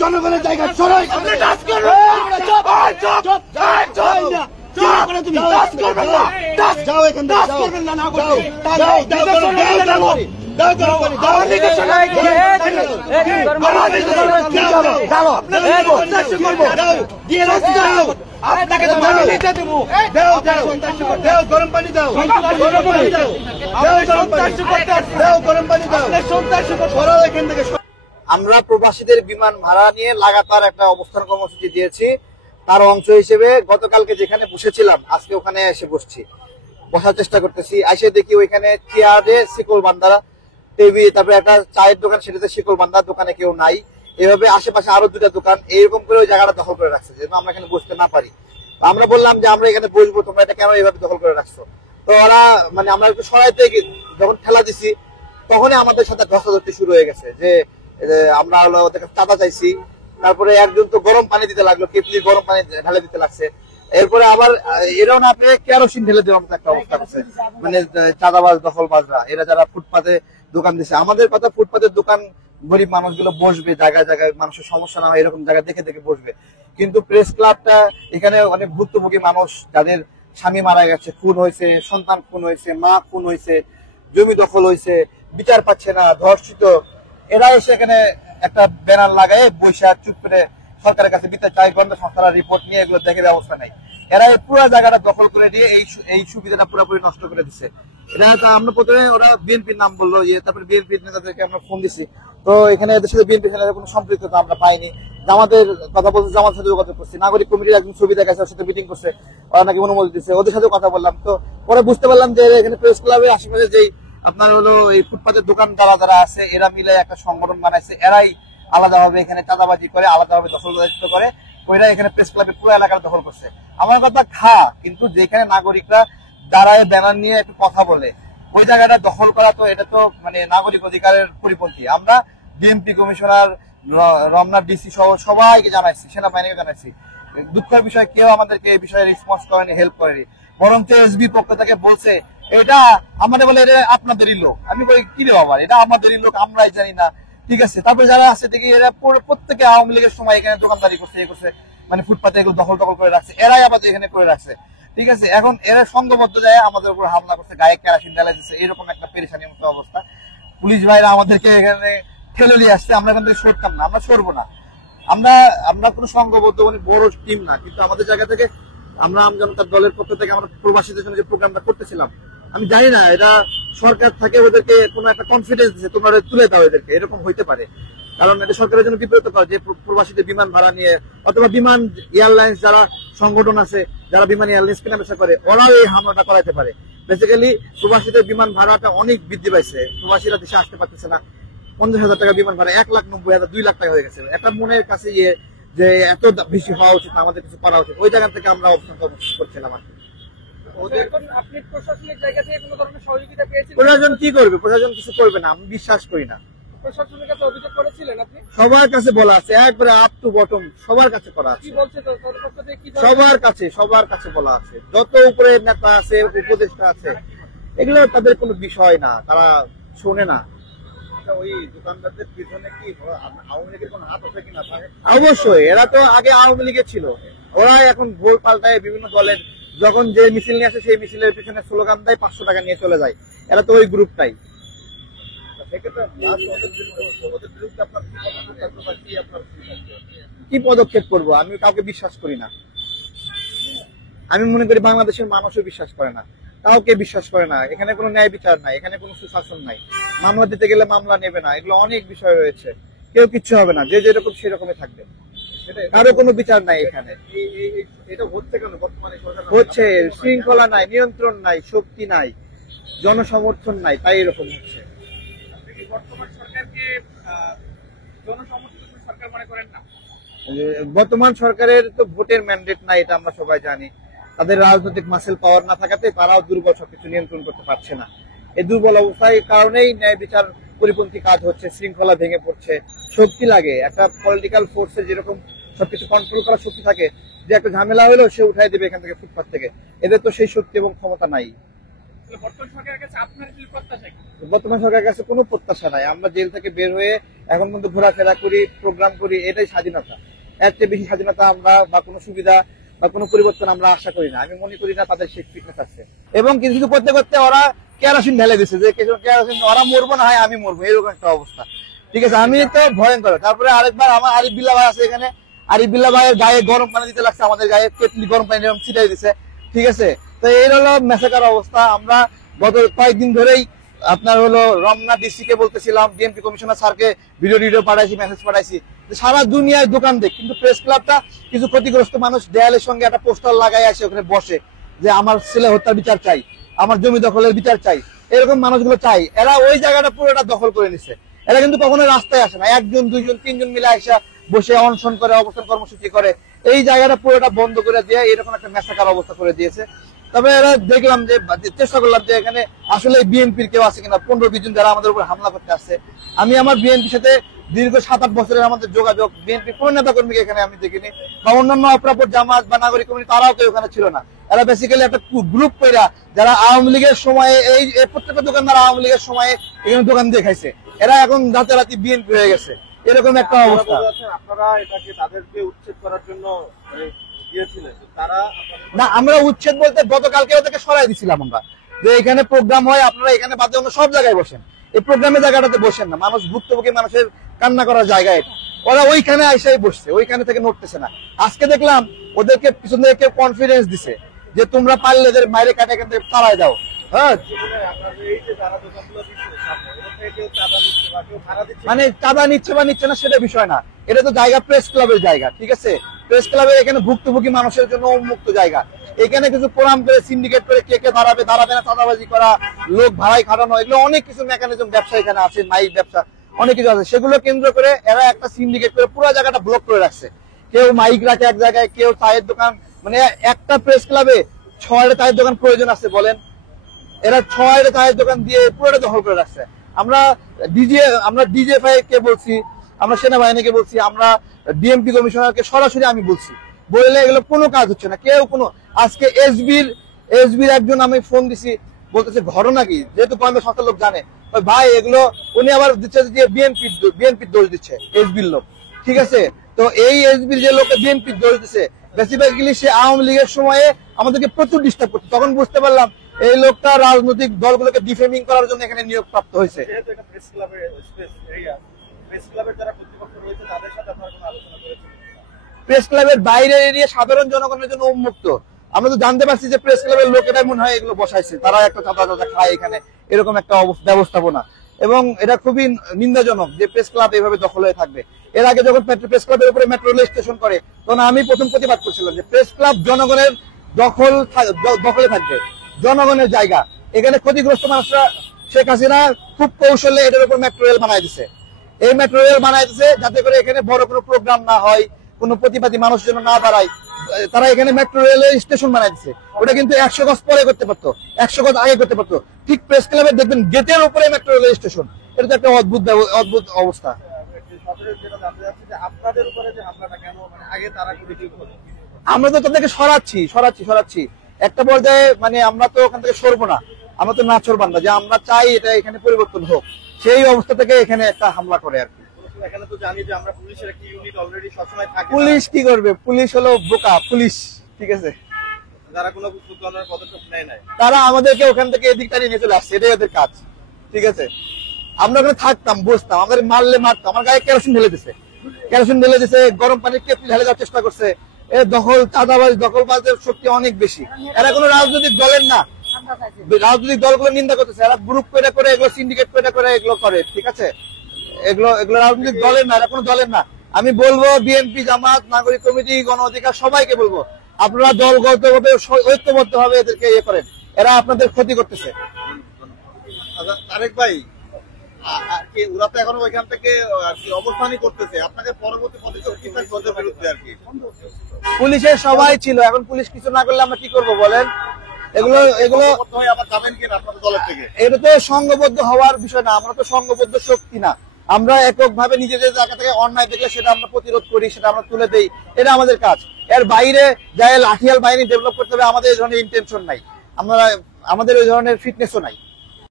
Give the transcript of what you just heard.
জনগণের জায়গা সরাই যাও এখান আপনাকে গরম পানি দাও, গরম পানি দাও। আমরা প্রবাসীদের বিমান ভাড়া নিয়ে লাগাতার একটা অবস্থান কর্মসূচি দিয়েছি। তার অংশ হিসেবে গতকালকে যেখানে বসেছিলাম আজকে ওখানে এসে বসছি, বসার চেষ্টা করতেছি। এসে দেখি ওইখানে চেয়ারে শিকল বান্ধা, টেবিল, তারপরে একটা চায়ের দোকান, সেটাতে শিকল বান্ধা, দোকানে কেউ নাই। এভাবে আশেপাশে আরো দুটা দোকান এইরকম করে ওই জায়গাটা দখল করে রাখছে, যেন আমরা এখানে বসতে না পারি। আমরা বললাম যে আমরা এখানে বসবো, তোমরা এটা কেন এইভাবে দখল করে রাখছো? তো ওরা মানে আমরা একটু সরাইতে যখন ঠেলা দিছি তখনই আমাদের সাথে ধস্তাধস্তি শুরু হয়ে গেছে যে আমরা হলো ওদের কাছে চাঁদা চাইছি। তারপরে একজন তো গরম পানি দিতে লাগলো, কেটলি গরম পানি ঢালে দিতে লাগছে। এরপরে আবার এরাও না পেয়ে কেরোসিন ঢেলে দেওয়ার মতো একটা অবস্থা করছে। মানে চাঁদাবাজ, দখলবাজরা, এরা যারা ফুটপাতে দোকান দিচ্ছে। আমাদের কথা, ফুটপাতের দোকান গরিব মানুষগুলো বসবে, জায়গায় জায়গায় মানুষের সমস্যা না হয় এরকম জায়গা দেখে দেখে বসবে। কিন্তু প্রেস ক্লাবটা এখানে অনেক ভুক্তভোগী মানুষ, যাদের স্বামী মারা গেছে, খুন হয়েছে, সন্তান খুন হয়েছে, মা খুন হয়েছে, জমি দখল হয়েছে, বিচার পাচ্ছে না, ধর্ষিত, এরা এসে এখানে একটা ব্যানার লাগায় বৈশাখ চুপ করে সরকারের কাছে বিচার চাই, গন্ধ সংস্থার রিপোর্ট নিয়ে এগুলো দেখে ব্যবস্থা নাই। এরা এই পুরো জায়গাটা দখল করে দিয়ে এই সুবিধাটা পুরোপুরি নষ্ট করে দিচ্ছে। এটা আমরা প্রথমে ওরা বিএনপির নাম বললো, তারপরে বিএনপির নেতাদেরকে আমরা ফোন দিছি। তো এখানে এদের সাথে বিএনপির কোনো সম্পৃক্ততা আমরা পাইনি। জামাতের কথা বলতে জামাতের সাথে যোগাযোগ করছি, নাগরিক কমিটির একজন ছবি দেখাচ্ছে, ওর সাথে মিটিং করছে, ওরা নাকি অনুমতি দিচ্ছে, ওদের সাথে কথা বললাম। তো পরে বুঝতে পারলাম যে এখানে প্রেস ক্লাবের আশেপাশে যেই আপনার হলো এই ফুটপাতের দোকান যারা আছে, এরা মিলে একটা সংগঠন বানাইছে। এরাই আলাদাভাবে এখানে চাঁদাবাজি করে, আলাদাভাবে দখলদারিত্ব করে, ওইরা এখানে প্রেস ক্লাবের পুরো এলাকাটা দখল করছে। আমার কথা কিন্তু যেখানে নাগরিকরা দাঁড়ায় ব্যানার নিয়ে একটু কথা বলে, ওই জায়গাটা দখল করা, তো এটা তো মানে নাগরিক অধিকারের পরিপন্থী। আমরা বিএনপি কমিশনার, রমনা ডিসি সহ সবাইকে জানাইছি, সেনাবাহিনীকে জানাইছি। দুঃখের বিষয়, কেউ আমাদেরকে এই বিষয়ে রেসপন্স করেনি, হেল্প করেনি। বরং এসবি পক্ষ থেকে বলছে এটা আমাদের বলে এটা আপনাদেরই লোক। আমি বলি কি রে বাবা, এটা আমাদেরই লোক, আমরাই জানি না। ঠিক আছে, তারপরে যারা আছে দেখি এরা প্রত্যেকে আওয়ামী লীগের সময় এখানে দোকানদারি করছে, করছে, মানে ফুটপাতে এগুলো দখল করে রাখছে, এরাই আবার এখানে করে রাখছে। ঠিক আছে, এখন এরা সংঘবদ্ধ যায় আমাদের উপর হামলা করছে, গায়ে কেরাসিন ঢেলে দিচ্ছে, এরকম একটা পেরেশানির মতো অবস্থা। পুলিশ ভাইরা আমাদেরকে এখানে ঠেলে নিয়ে আসছে, আমরা এখান থেকে সরতাম না, আমরা সরবো না। আমরা কোনো সংঘবদ্ধ বড় টিম না, কিন্তু আমাদের জায়গা থেকে আমরা আম জনতার দলের পক্ষ থেকে আমরা প্রবাসীদের জন্য যে প্রোগ্রামটা করতেছিলাম, আমি জানি না এটা সরকার থাকে ওদেরকে কোনো একটা কনফিডেন্স দিচ্ছে, তোমরা তুলে দাও এদেরকে, এরকম হইতে পারে। কারণ এটা সরকারের জন্য বিব্রতকর যে প্রবাসীদের বিমান ভাড়া নিয়ে, অথবা বিমান এয়ারলাইন্স যারা সংগঠন আছে, যারা বিমান এয়ারলাইন্স কেনা বেচা করে, ওরাও এই হামলাটা করাইতে পারে। বেসিক্যালি প্রবাসীদের বিমান ভাড়াটা অনেক বৃদ্ধি পাইছে, প্রবাসীরা দেশে আসতে পারতেছে না। 50,000 টাকা বিমান ভাড়া 1,90,000, 2 লাখ টাকা হয়ে গেছে। একটা মনের কাছে যে এত বেশি হওয়া উচিত, আমাদের কিছু করা উচিত, ওই জায়গা থেকে আমরা অবস্থান করছিলাম। প্রশাসন কি করবে? প্রশাসন কিছু করবে না, আমি বিশ্বাস করি না। সবার কাছে বলা আছে, একবারে আপ টু বটম সবার কাছে করা আছে, সবার কাছে বলা আছে। যত উপরে নেতা আছে, উপদেষ্টা আছে, এগুলো তাদের কোনো বিষয় না, তারা শোনে না। ওই দোকানদারদের পিছনে কি আওয়ামী লীগের কোন হাত আছে কিনা? অবশ্যই, এরা তো আগে আওয়ামী লীগের ছিল, ওরা এখন ভোল পাল্টায় বিভিন্ন দলের, যখন যে মিছিল নিয়ে আসে সেই মিছিলের পিছনে স্লোগান দেয়, 500 টাকা নিয়ে চলে যায়। এরা তো ওই গ্রুপটাই। কি পদক্ষেপ করবো? আমি কাউকে বিশ্বাস করি না। আমি মনে করি বাংলাদেশের মানুষও বিশ্বাস করে না, কাউকে বিশ্বাস করে না। এখানে কোনো ন্যায় বিচার নাই, এখানে কোনো সুশাসন নাই। মামলা দিতে গেলে মামলা নেবে না, এগুলো অনেক বিষয় রয়েছে। কেউ কিচ্ছু হবে না, যে যেরকম সেরকমই থাকবে, কারো কোনো বিচার নাই এখানে। এটা হচ্ছে কেন? হচ্ছে শৃঙ্খলা নাই, নিয়ন্ত্রণ নাই, শক্তি নাই, জনসমর্থন নাই, তাই এরকম হচ্ছে। বর্তমান সরকারের তো ভোটের ম্যান্ডেট নাই, এটা আমরা সবাই জানি। তাদের রাজনৈতিক মাসেল পাওয়ার না থাকাতে তারাও দুর্বল, সবকিছু নিয়ন্ত্রণ করতে পারছে না। এই দুর্বল অবস্থায় কারণেই ন্যায় বিচার পরিপন্থী কাজ হচ্ছে, শৃঙ্খলা ভেঙে পড়ছে। শক্তি লাগে, একটা পলিটিক্যাল ফোর্সের যেরকম সবকিছু কন্ট্রোল করার শক্তি থাকে, যে একটা ঝামেলা হলো সে উঠাই দেবে এখান থেকে, ফুটপাত থেকে। এদের তো সেই শক্তি এবং ক্ষমতা নাই। বর্তমান সরকারের কাছে কোনো প্রত্যাশা নাই। আমরা জেল থেকে বের হয়ে এখন পর্যন্ত ঘোরাফেরা করি, প্রোগ্রাম করি, এটাই স্বাধীনতা। এর চেয়ে বেশি স্বাধীনতা আমরা বা কোনো সুবিধা বা কোনো পরিবর্তন আমরা আশা করি না। আমি মনে করি না তাদের সেই ফিটনেস আছে। এবং কিছু কিছু করতে করতে ওরা কেরোসিন ঢেলে দিচ্ছে যে কেরোসিন ওরা মরবো না হয় আমি মরবো, এরকম একটা অবস্থা। ঠিক আছে, আমি তো ভয়ঙ্কর। তারপরে আরেকবার আমার আরিফ বিল্লাহ ভাই আছে এখানে, আরিফ বিল্লাহ ভাইয়ের গায়ে গরম পানি দিতে লাগছে, আমাদের গায়ে কেটলি গরম পানি এরকম ছিটাই দিছে। ঠিক আছে, তো এই হলো মেসাকার অবস্থা। আমরা গত কয়েকদিন ধরেই আপনার হলো রমনা ডিসি কে বলতেছিলাম, ডিএমপি কমিশনার স্যারকে ভিডিও পাঠাইছি, মেসেজ পাঠাইছি, সারা দুনিয়ায় দোকান দেখ, কিন্তু প্রেস ক্লাবটা কিছু ক্ষতিগ্রস্ত মানুষ দেয়ালের সঙ্গে একটা পোস্টার লাগাই আসে ওখানে বসে যে আমার ছেলে হত্যার বিচার চাই, আমার জমি দখলের বিচার চাই, এরকম মানুষগুলো চাই। এরা ওই জায়গাটা পুরোটা দখল করে নিছে। এরা কিন্তু কখনো রাস্তায় আসে না, একজন দুইজন তিনজন মিলে আসা বসে অনশন করে, অবস্থান কর্মসূচি করে, এই জায়গাটা পুরোটা বন্ধ করে দিয়ে এরকম একটা মেসাকার অবস্থা করে দিয়েছে। তবে এরা দেখলাম যে চেষ্টা করলাম যে এখানে আসলে বিএনপির কেউ আছে কিনা, 15-20 জন যারা আমাদের উপর হামলা করতে আসছে। আমি আমার বিএনপির সাথে দীর্ঘ 7-8 বছরের আমাদের যোগাযোগ, বিএনপির কোন নেতা কর্মীকে এখানে আমি দেখিনি, বা অন্যান্য অপরাপর জামাত বা নাগরিক কমিটি তারাও কেউ এখানে ছিল না। এরা বেসিক্যালি একটা গ্রুপ কইরা যারা আওয়ামী লীগের সময়ে এই প্রত্যেকটা দোকানদার আওয়ামী লীগের সময়ে এখানে দোকান দিয়ে খাইছে, এরা এখন রাতারাতি বিএনপি হয়ে গেছে, এরকম একটা অবস্থা। আপনারা এটাকে তাদেরকে উচ্ছেদ করার জন্য গিয়েছিলেন, তারা না, আমরা উচ্ছেদ বলতে গতকালকে ওদেরকে সরাই দিছিলাম আমরা, যে এখানে প্রোগ্রাম হয়, আপনারা এখানে বাদে অন্য সব জায়গায় বসেন, এই প্রোগ্রামের জায়গাটাতে বসেন না, মানুষ ভুক্তভোগী মানুষের কান্না করার জায়গা এটা। ওরা ওইখানে আইসাই বসছে, ওইখানে থেকে নড়তেছে না। আজকে দেখলাম ওদেরকে পিছন থেকে কেউ কনফিডেন্স দিছে যে তোমরা পারলে এদের বাইরে কাটে এখান থেকে তাড়াই দাও। হ্যাঁ, মানে চাঁদা নিচ্ছে বা নিচ্ছে না সেটা বিষয় না, এটা তো জায়গা প্রেস ক্লাবের জায়গা। ঠিক আছে, প্রেস ক্লাবের এখানে ভুক্তভোগী মানুষের জন্য উন্মুক্ত জায়গা। এখানে কিছু প্রোগ্রাম করে সিন্ডিকেট করে কে কে দাঁড়াবে দাঁড়াবে না, চাঁদাবাজি করা, লোক ভাড়ায় খাটানো, এগুলো অনেক কিছু মেকানিজম ব্যবসা এখানে আছে, মাইক ব্যবসা অনেক কিছু আছে। সেগুলো কেন্দ্র করে এরা একটা সিন্ডিকেট করে পুরো জায়গাটা ব্লক করে রাখছে। কেউ মাইক রাখে এক জায়গায়, কেউ চায়ের দোকান, মানে একটা প্রেস ক্লাবে 6টা চায়ের দোকান প্রয়োজন আছে বলেন? এরা 6টা চায়ের দোকান দিয়ে পুরোটা দখল করে রাখছে। আমরা ডিজিএফআই কে বলছি, আমরা সেনাবাহিনীকে বলছি, আমরা ডিএমপি কমিশনারকে সরাসরি আমি বলছি, বললে এগুলো কোনো কাজ হচ্ছে না। কেউ কোনো, আজকে এসবির একজন আমি ফোন দিছি, বলতেছে ঘটনা কি, যেহেতু গোয়েন্দা সংস্থার লোক জানে, ভাই এগুলো উনি আবার দিচ্ছে যে বিএনপির দোষ দিচ্ছে এসবির লোক। ঠিক আছে, তো এই এসবির যে লোকটা বিএনপির দোষ দিচ্ছে, বেসিক্যালি সে আওয়ামী লীগের সময়ে আমাদেরকে প্রচুর ডিস্টার্ব করছে। তখন বুঝতে পারলাম এই লোকটা রাজনৈতিক দলগুলোকে ডিফেমিং করার জন্য এখানে নিয়োগ প্রাপ্ত হয়েছে। প্রেস ক্লাবের বাইরে এরিয়া সাধারণ জনগণের জন্য উন্মুক্ত। আমরা তো জানতে পারছি যে প্রেস ক্লাবের লোকেরাই মনে হয় এগুলো বসাইছে, তারা একটা চাঁদা খায় এখানে, এরকম একটা ব্যবস্থাপনা। এবং এটা খুবই নিন্দাজনক যে প্রেস ক্লাব এভাবে দখল হয়ে থাকবে। এর আগে যখন প্রেস ক্লাবের উপরে মেট্রো রেল স্টেশন করে, তখন আমি প্রথম প্রতিবাদ করছিলাম যে প্রেস ক্লাব জনগণের দখলে থাকবে, জনগণের জায়গা। এখানে ক্ষতিগ্রস্ত মানুষরা, শেখ হাসিনা খুব কৌশলে এটার উপর মেট্রো রেল বানাই দিছে। এই মেট্রো রেল বানাই দিছে যাতে করে এখানে বড় কোনো প্রোগ্রাম না হয়, কোনো প্রতিবাদী মানুষ যেন না দাঁড়ায়। তারা এখানে মেট্রো রেলের স্টেশন বানাই দিচ্ছে। ওটা কিন্তু 100 গজ পরে করতে পারতো, 100 গজ আগে করতে পারতো। ঠিক প্রেস ক্লাবের দেখবেন গেটের উপরে মেট্রো রেলের স্টেশন। এটা তো একটা অদ্ভুত অবস্থা। আমরা তো তাদেরকে সরাচ্ছি একটা পর্যায়ে, মানে আমরা তো ওখান থেকে সরবো না, আমরা তো না সরবান না, যে আমরা চাই এটা এখানে পরিবর্তন হোক, সেই অবস্থা থেকে এখানে একটা হামলা করে আর কি। এখানে তো জানি যে আমরা পুলিশের একটা ইউনিট অলরেডি সবসময় থাকে। পুলিশ কি করবে? পুলিশ হলো বোকা পুলিশ। ঠিক আছে, যারা কোনো পদক্ষেপ নেয় নাই, তারা আমাদেরকে ওখান থেকে এদিকটা নিয়ে চলে আসছে, এটাই ওদের কাজ। ঠিক আছে, আমরা ওখানে থাকতাম, বসতাম, আমাদের মারলে মারতাম। আমার গায়ে কেরোসিন ঢেলে দিছে, গরম পানির কেটলি ঢেলে দেওয়ার চেষ্টা করছে। এর দখলবাজের শক্তি অনেক বেশি। এরা কোনো রাজনৈতিক দলের না, রাজনৈতিক দলগুলো নিন্দা করতেছে। এরা গ্রুপ করে এগুলো সিন্ডিকেট করে এগুলো করে। ঠিক আছে, এগুলো রাজনৈতিক দলের না, এরা কোনো দলের না। আমি বলবো বিএনপি, জামাত, নাগরিক কমিটি, গণ অধিকার সবাইকে বলবো, আপনারা দলগতভাবে ঐক্যবদ্ধ ভাবে এদেরকে ইয়ে করেন, এরা আপনাদের ক্ষতি করতেছে। তারেক ভাই, ওরা তো এখনো ওইখান থেকে অবস্থানই করতেছে, আপনাদের পরবর্তী পদক্ষেপ কি থাকবে বিরুদ্ধে আর কি? পুলিশের সবাই ছিল, এখন পুলিশ কিছু না করলে আমরা কি করবো বলেন? এগুলো আবার যাবেন কিনা আপনাদের দলের থেকে? এটা তো সংঘবদ্ধ হওয়ার বিষয় না, আমরা তো সংঘবদ্ধ শক্তি না। আমরা এককভাবে নিজেদের জায়গা থেকে অন্যায় দেখলে সেটা আমরা প্রতিরোধ করি, সেটা আমরা তুলে দেই, এটা আমাদের কাজ। এর বাইরে যাই লাঠিয়াল বাহিনী ডেভেলপ করতে হবে, আমাদের এই ধরনের ইন্টেনশন নাই। আমরা আমাদের ওই ধরনের ফিটনেসও নাই।